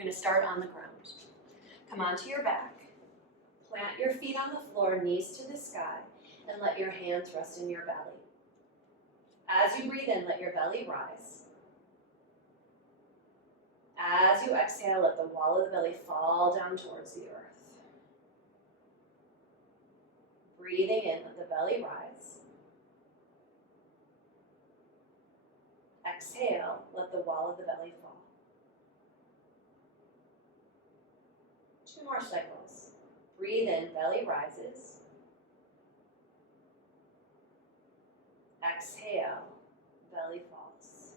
We're going to start on the ground. Come onto your back. Plant your feet on the floor, knees to the sky, and let your hands rest in your belly. As you breathe in, let your belly rise. As you exhale, let the wall of the belly fall down towards the earth. Breathing in, let the belly rise. Exhale, let the wall of the belly fall. 2 more cycles. Breathe in, belly rises. Exhale, belly falls.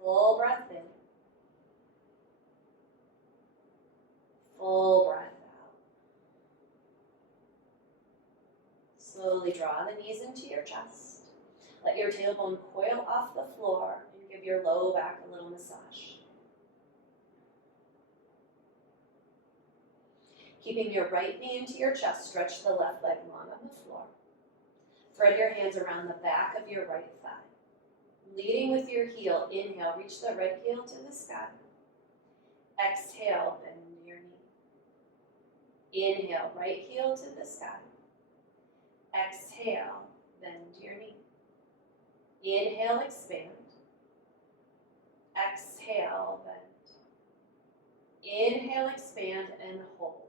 Full breath in. Full breath out. Slowly draw the knees into your chest. Let your tailbone coil off the floor and give your low back a little massage. Keeping your right knee into your chest, stretch the left leg long on the floor. Thread your hands around the back of your right thigh. Leading with your heel, inhale, reach the right heel to the sky. Exhale, bend your knee. Inhale, right heel to the sky. Exhale, bend your knee. Inhale, expand. Exhale, bend. Inhale, expand, and hold.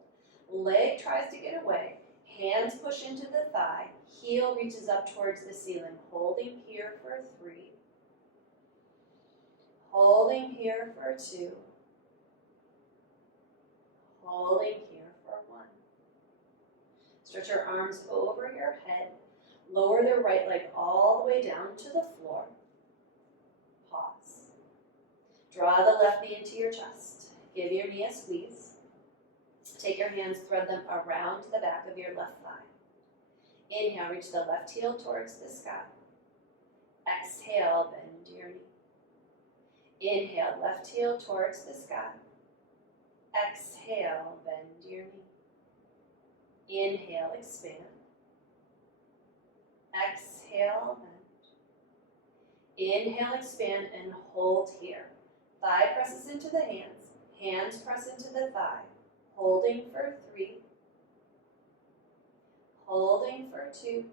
Leg tries to get away. Hands push into the thigh. Heel reaches up towards the ceiling. Holding here for 3. Holding here for 2. Holding here for 1. Stretch your arms over your head. Lower the right leg all the way down to the floor. Pause. Draw the left knee into your chest. Give your knee a squeeze. Take your hands, thread them around the back of your left thigh. Inhale, reach the left heel towards the sky. Exhale, bend your knee. Inhale, left heel towards the sky. Exhale, bend your knee. Inhale, expand. Exhale, bend. Inhale, expand, and hold here. Thigh presses into the hands. Hands press into the thigh. Holding for 3. Holding for 2.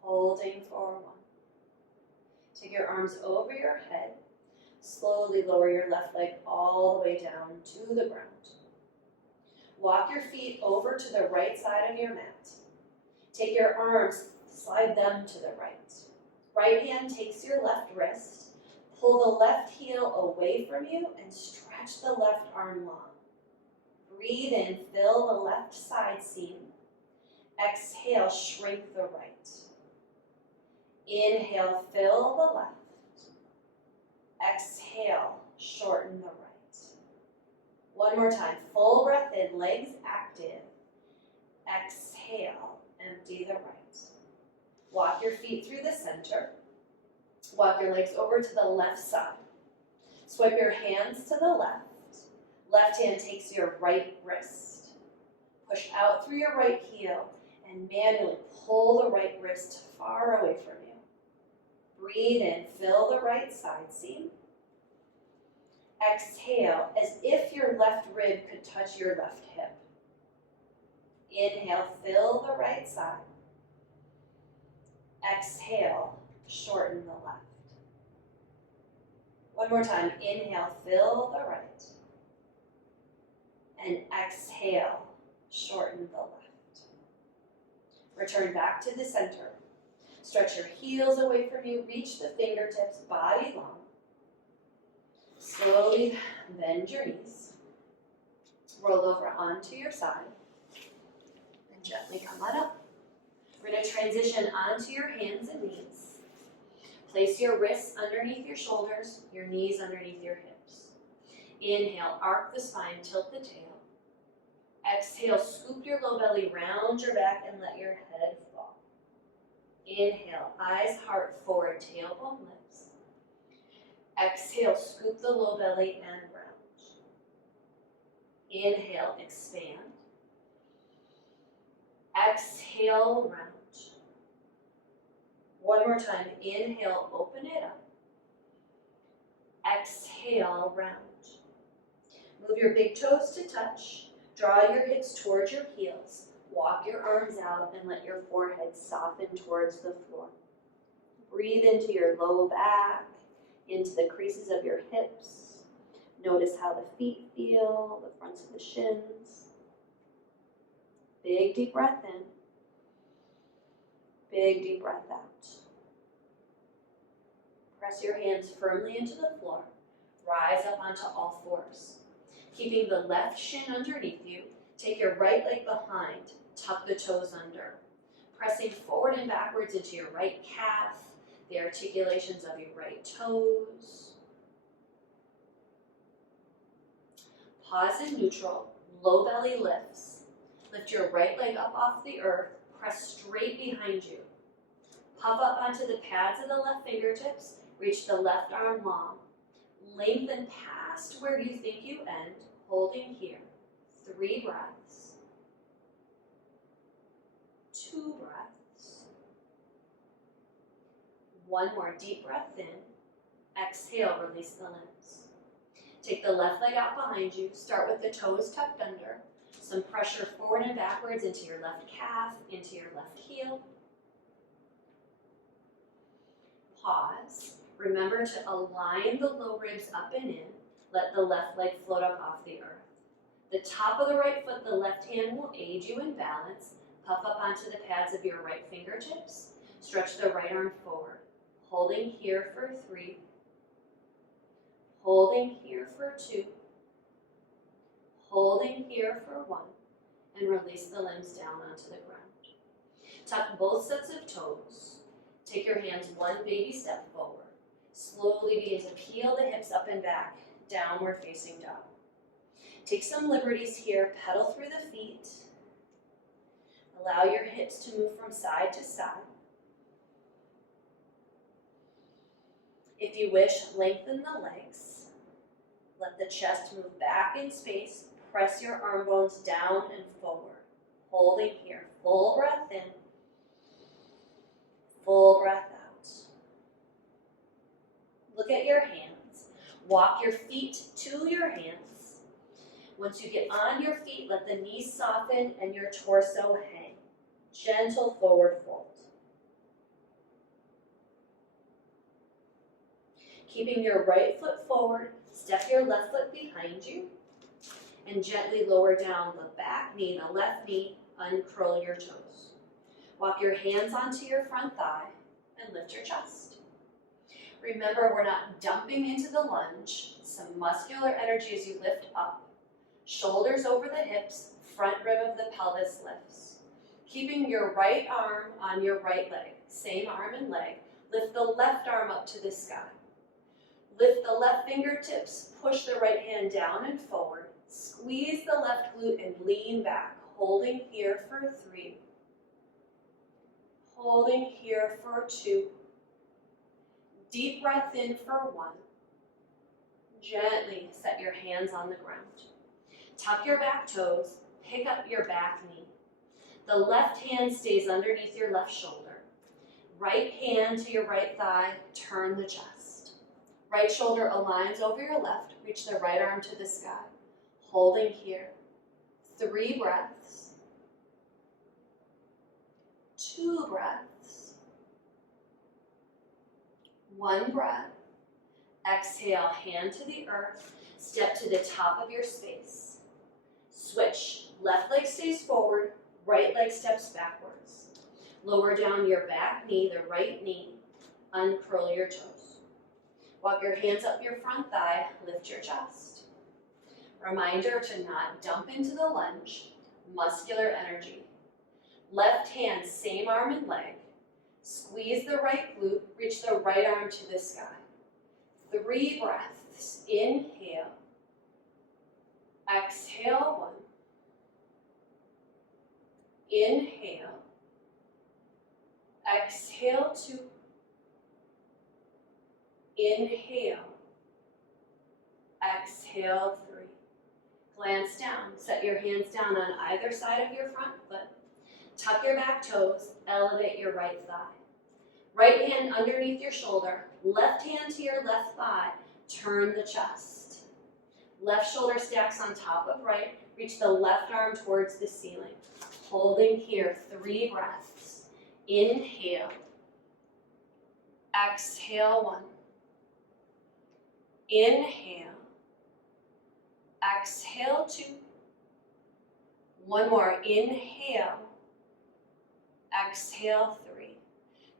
Holding for 1. Take your arms over your head. Slowly lower your left leg all the way down to the ground. Walk your feet over to the right side of your mat. Take your arms, slide them to the right. Right hand takes your left wrist. Pull the left heel away from you and stretch the left arm long. Breathe in, fill the left side seam. Exhale, shrink the right. Inhale, fill the left. Exhale, shorten the right. One more time, full breath in, legs active. Exhale, empty the right. Walk your feet through the center. Walk your legs over to the left side. Swipe your hands to the left. Left hand takes your right wrist. Push out through your right heel and manually pull the right wrist far away from you. Breathe in, fill the right side seam. Exhale, as if your left rib could touch your left hip. Inhale, fill the right side. Exhale, shorten the left. One more time, inhale, fill the right. And exhale, shorten the left. Return back to the center. Stretch your heels away from you, reach the fingertips, body long. Slowly bend your knees. Roll over onto your side. And gently come on up. We're going to transition onto your hands and knees. Place your wrists underneath your shoulders, your knees underneath your hips. Inhale, arc the spine, tilt the tail. Exhale, scoop your low belly, round your back, and let your head fall. Inhale, eyes, heart forward, tailbone lifts. Exhale, scoop the low belly and round. Inhale, expand. Exhale, round. One more time, inhale, open it up. Exhale, round. Move your big toes to touch. Draw your hips towards your heels. Walk your arms out and let your forehead soften towards the floor. Breathe into your low back, into the creases of your hips. Notice how the feet feel, the fronts of the shins. Big deep breath in. Big deep breath out. Press your hands firmly into the floor. Rise up onto all fours. Keeping the left shin underneath you, take your right leg behind. Tuck the toes under. Pressing forward and backwards into your right calf, the articulations of your right toes. Pause in neutral, low belly lifts. Lift your right leg up off the earth, press straight behind you. Puff up onto the pads of the left fingertips, reach the left arm long. Lengthen past where you think you end, holding here. 3 breaths. 2 breaths. 1 more deep breath in. Exhale, release the limbs. Take the left leg out behind you. Start with the toes tucked under. Some pressure forward and backwards into your left calf, into your left heel. Pause. Remember to align the low ribs up and in. Let the left leg float up off the earth. The top of the right foot, the left hand will aid you in balance. Puff up onto the pads of your right fingertips. Stretch the right arm forward. Holding here for 3. Holding here for 2. Holding here for 1. And release the limbs down onto the ground. Tuck both sets of toes. Take your hands 1 baby step forward. Slowly begin to peel the hips up and back, downward facing dog. Take some liberties here, pedal through the feet. Allow your hips to move from side to side. If you wish, lengthen the legs. Let the chest move back in space. Press your arm bones down and forward. Holding here, full breath in, full breath out. Look at your hands. Walk your feet to your hands. Once you get on your feet, let the knees soften and your torso hang. Gentle forward fold. Keeping your right foot forward, step your left foot behind you, and gently lower down the back knee, the left knee, uncurl your toes. Walk your hands onto your front thigh and lift your chest. Remember, we're not dumping into the lunge. Some muscular energy as you lift up. Shoulders over the hips, front rib of the pelvis lifts. Keeping your right arm on your right leg, same arm and leg. Lift the left arm up to the sky. Lift the left fingertips, push the right hand down and forward. Squeeze the left glute and lean back, holding here for 3. Holding here for 2. Deep breath in for 1. Gently set your hands on the ground. Tuck your back toes, pick up your back knee. The left hand stays underneath your left shoulder. Right hand to your right thigh, turn the chest. Right shoulder aligns over your left, reach the right arm to the sky. Holding here. 3 breaths. 2 breaths. 1 breath. Exhale, hand to the earth. Step to the top of your space. Switch. Left leg stays forward, right leg steps backwards. Lower down your back knee, the right knee. Uncurl your toes. Walk your hands up your front thigh, lift your chest. Reminder to not dump into the lunge. Muscular energy. Left hand, same arm and leg. Squeeze the right glute, reach the right arm to the sky. 3 breaths. Inhale. Exhale 1. Inhale. Exhale 2. Inhale. Exhale 3. Glance down. Set your hands down on either side of your front foot. Tuck your back toes. Elevate your right thigh. Right hand underneath your shoulder. Left hand to your left thigh. Turn the chest. Left shoulder stacks on top of right. Reach the left arm towards the ceiling. Holding here, 3 breaths. Inhale. Exhale, 1. Inhale. Exhale, 2. One more. Inhale. Exhale, 3.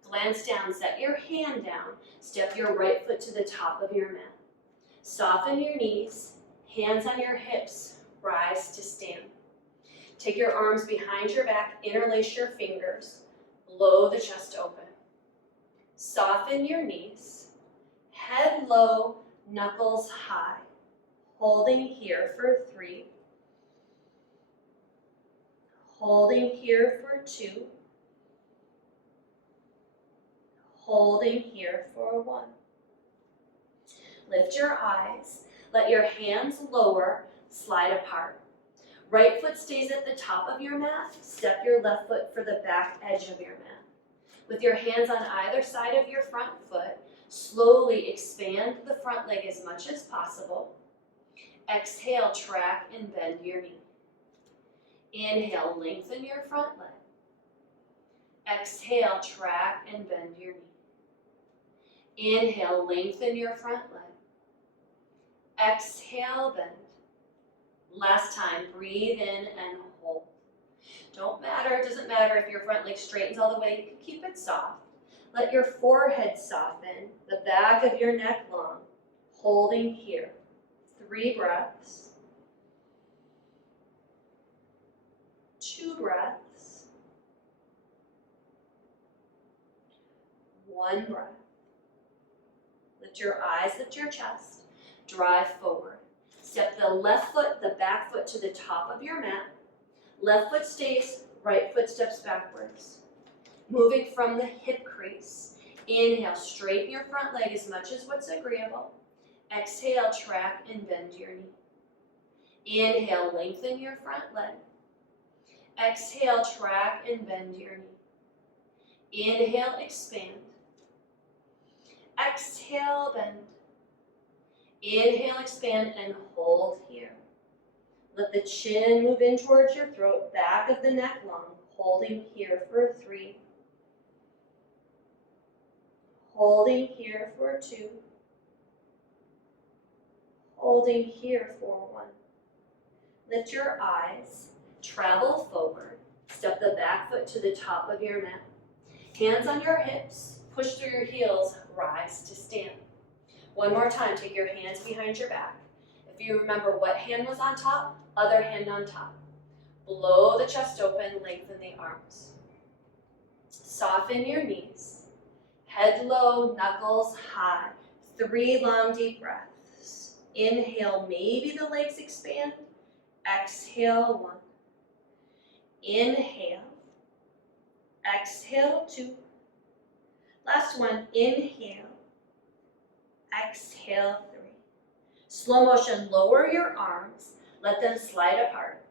Glance down. Set your hand down. Step your right foot to the top of your mat. Soften your knees. Hands on your hips. Rise to stand. Take your arms behind your back. Interlace your fingers. Blow the chest open. Soften your knees. Head low, knuckles high. Holding here for 3. Holding here for 2. Holding here for 1. Lift your eyes. Let your hands lower, slide apart. Right foot stays at the top of your mat. Step your left foot for the back edge of your mat. With your hands on either side of your front foot, slowly expand the front leg as much as possible. Exhale, track and bend your knee. Inhale, lengthen your front leg. Exhale, track and bend your knee. Inhale, lengthen your front leg. Exhale, bend. Last time, breathe in and hold. Doesn't matter if your front leg straightens all the way, you can keep it soft. Let your forehead soften, the back of your neck long, holding here. 3 breaths. 2 breaths. 1 breath. Lift your eyes, lift your chest. Drive forward. Step the left foot, the back foot to the top of your mat. Left foot stays, right foot steps backwards. Moving from the hip crease. Inhale, straighten your front leg as much as what's agreeable. Exhale, track and bend your knee. Inhale, lengthen your front leg. Exhale, track and bend your knee. Inhale, expand. Exhale, bend. Inhale, expand, and hold here. Let the chin move in towards your throat, back of the neck long, holding here for 3. Holding here for 2. Holding here for 1. Lift your eyes, travel forward, step the back foot to the top of your mat. Hands on your hips, push through your heels, rise to stand. One more time, take your hands behind your back. If you remember what hand was on top, other hand on top. Blow the chest open, lengthen the arms. Soften your knees. Head low, knuckles high. 3 long deep breaths. Inhale, maybe the legs expand. Exhale, 1. Inhale. Exhale, 2. Last one, inhale. Exhale, 3. Slow motion, lower your arms, let them slide apart.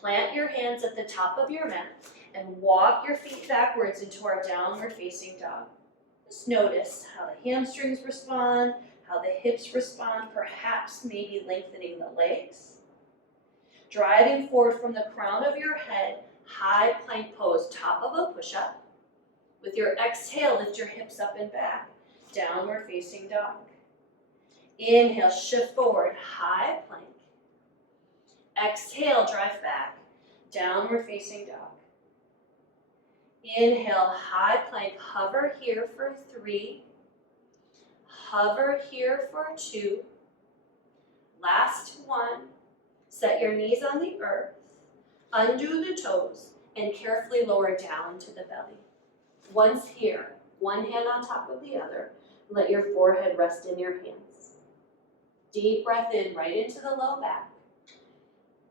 Plant your hands at the top of your mat and walk your feet backwards into our downward facing dog. Just notice how the hamstrings respond, how the hips respond, perhaps maybe lengthening the legs. Driving forward from the crown of your head, high plank pose, top of a push-up. With your exhale, lift your hips up and back, downward facing dog. Inhale, shift forward, high plank. Exhale, drive back, downward facing dog. Inhale, high plank, hover here for 3. Hover here for 2. Last 1. Set your knees on the earth, undo the toes, and carefully lower down to the belly. Once here, one hand on top of the other, let your forehead rest in your hands. Deep breath in, right into the low back.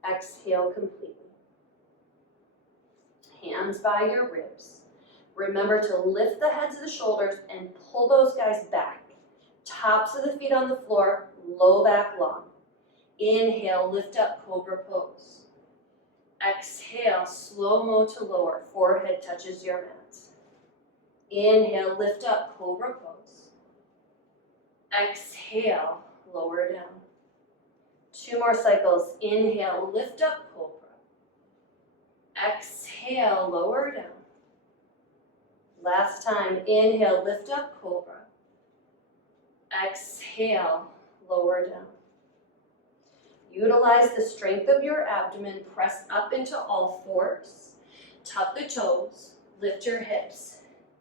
Exhale completely. Hands by your ribs. Remember to lift the heads of the shoulders and pull those guys back. Tops of the feet on the floor, low back long. Inhale, lift up, cobra pose. Exhale, slow-mo to lower, forehead touches your mat. Inhale, lift up, cobra pose. Exhale, lower down. 2 more cycles. Inhale, lift up, cobra. Exhale, lower down. Last time, inhale, lift up, cobra. Exhale, lower down. Utilize the strength of your abdomen, press up into all fours, tuck the toes, lift your hips,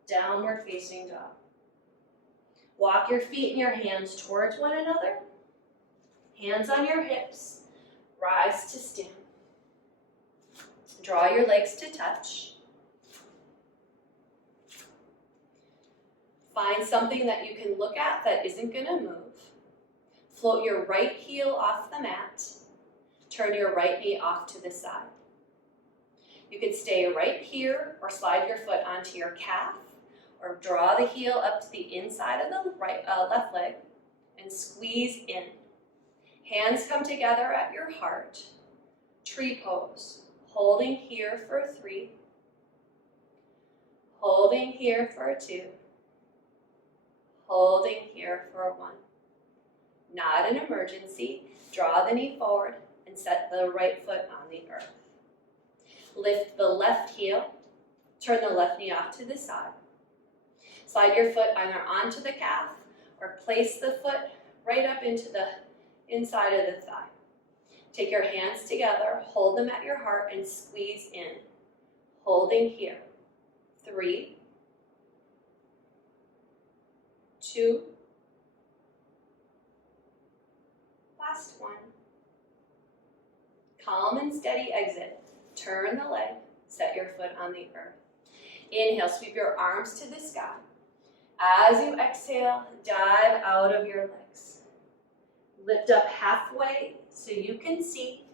downward facing dog. Walk your feet and your hands towards one another, hands on your hips, rise to stand. Draw your legs to touch. Find something that you can look at that isn't going to move. Float your right heel off the mat. Turn your right knee off to the side. You can stay right here or slide your foot onto your calf or draw the heel up to the inside of the left leg and squeeze in. Hands come together at your heart. Tree pose. Holding here for 3. Holding here for 2. Holding here for 1. Not an emergency. Draw the knee forward and set the right foot on the earth. Lift the left heel. Turn the left knee off to the side. Slide your foot either onto the calf or place the foot right up into the inside of the thigh. Take your hands together, hold them at your heart, and squeeze in. Holding here. 3, 2, last one. Calm and steady exit. Turn the leg, set your foot on the earth. Inhale, sweep your arms to the sky. As you exhale, dive out of your legs. Lift up halfway so you can see.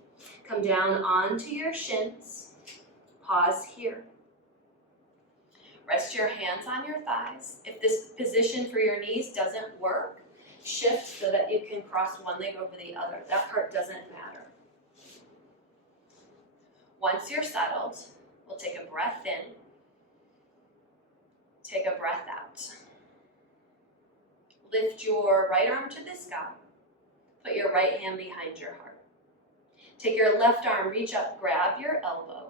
Come down onto your shins. Pause here. Rest your hands on your thighs. If this position for your knees doesn't work, shift so that you can cross one leg over the other. That part doesn't matter. Once you're settled, we'll take a breath in. Take a breath out. Lift your right arm to the sky. Put your right hand behind your heart. Take your left arm, reach up, grab your elbow.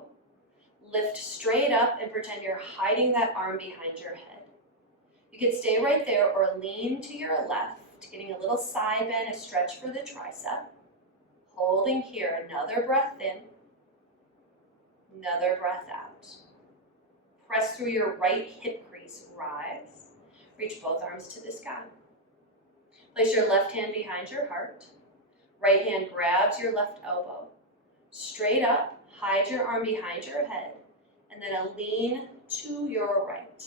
Lift straight up and pretend you're hiding that arm behind your head. You can stay right there or lean to your left, getting a little side bend, a stretch for the tricep. Holding here, another breath in, another breath out. Press through your right hip crease, rise. Reach both arms to the sky. Place your left hand behind your heart. Right hand grabs your left elbow. Straight up, hide your arm behind your head, and then a lean to your right.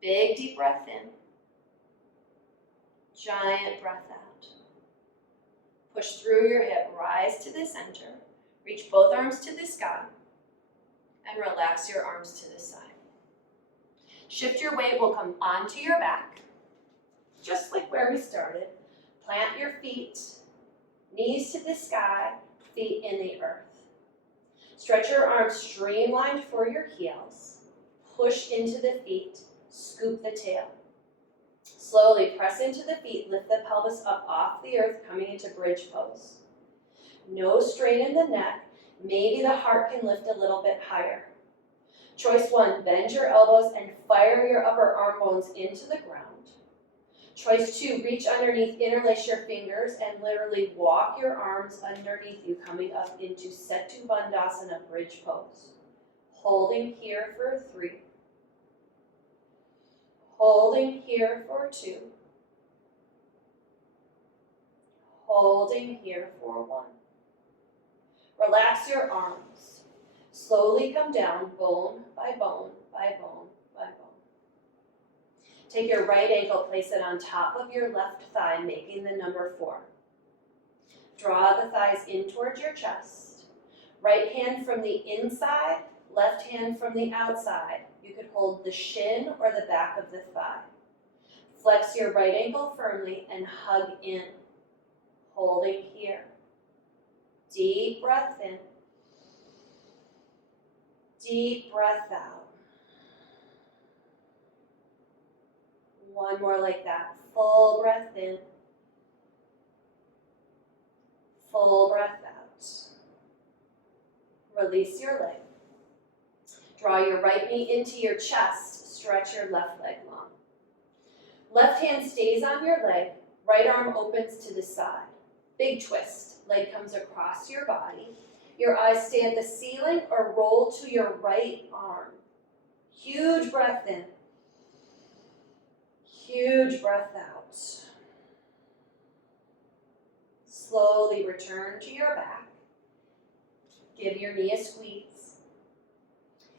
Big deep breath in. Giant breath out. Push through your hip, rise to the center. Reach both arms to the sky, and relax your arms to the side. Shift your weight, will come onto your back, just like where we started. Plant your feet, knees to the sky, feet in the earth. Stretch your arms streamlined for your heels. Push into the feet, scoop the tail. Slowly press into the feet, lift the pelvis up off the earth, coming into bridge pose. No strain in the neck. Maybe the heart can lift a little bit higher. Choice 1, bend your elbows and fire your upper arm bones into the ground. Choice 2, reach underneath, interlace your fingers, and literally walk your arms underneath you, coming up into Setu Bandhasana, bridge pose. Holding here for 3. Holding here for 2. Holding here for 1. Relax your arms. Slowly come down, bone by bone by bone by bone. Take your right ankle, place it on top of your left thigh, making the number 4. Draw the thighs in towards your chest. Right hand from the inside, left hand from the outside. You could hold the shin or the back of the thigh. Flex your right ankle firmly and hug in, holding here. Deep breath in. Deep breath out. One more like that. Full breath in. Full breath out. Release your leg. Draw your right knee into your chest. Stretch your left leg long. Left hand stays on your leg. Right arm opens to the side. Big twist. Leg comes across your body. Your eyes stay at the ceiling or roll to your right arm. Huge breath in. Huge breath out. Slowly return to your back. Give your knee a squeeze.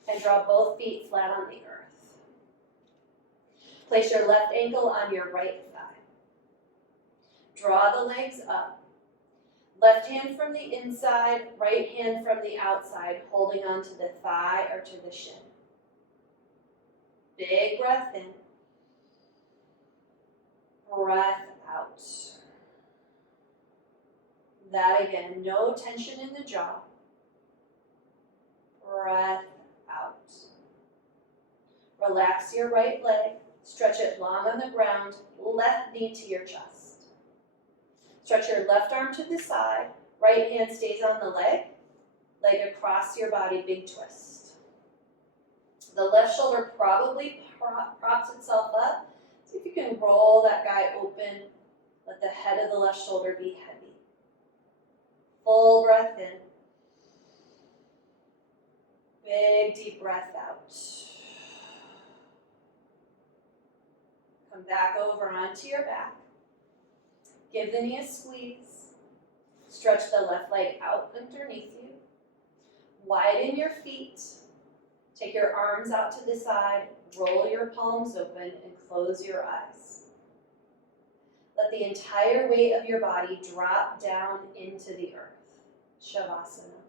And draw both feet flat on the earth. Place your left ankle on your right thigh. Draw the legs up. Left hand from the inside, right hand from the outside, holding onto the thigh or to the shin. Big breath in. Breath out. That again, no tension in the jaw. Breath out. Relax your right leg. Stretch it long on the ground. Left knee to your chest. Stretch your left arm to the side. Right hand stays on the leg. Leg across your body, big twist. The left shoulder probably props itself up. See if you can roll that guy open. Let the head of the left shoulder be heavy. Full breath in. Big deep breath out. Come back over onto your back. Give the knee a squeeze. Stretch the left leg out underneath you. Widen your feet. Take your arms out to the side. Roll your palms open and close your eyes. Let the entire weight of your body drop down into the earth. Shavasana.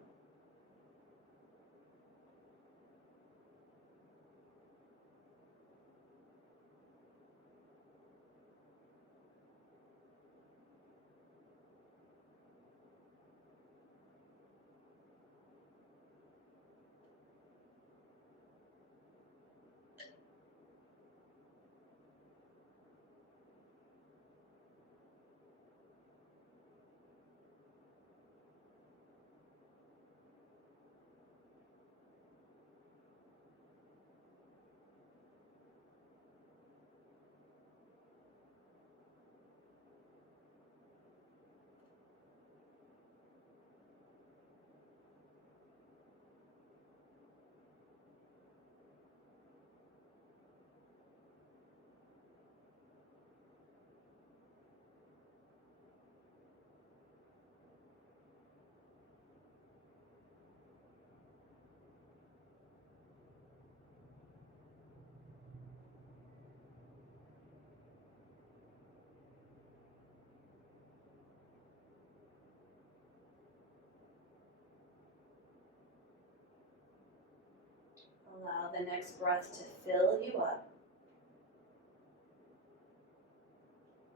Allow the next breath to fill you up.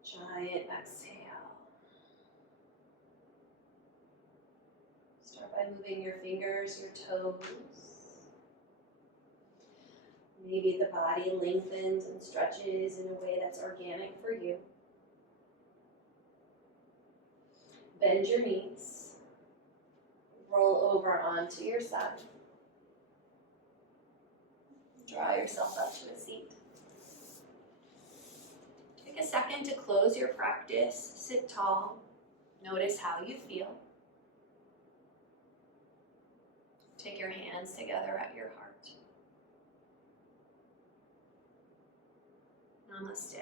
Giant exhale. Start by moving your fingers, your toes. Maybe the body lengthens and stretches in a way that's organic for you. Bend your knees. Roll over onto your side. Draw yourself up to a seat. Take a second to close your practice. Sit tall. Notice how you feel. Take your hands together at your heart. Namaste.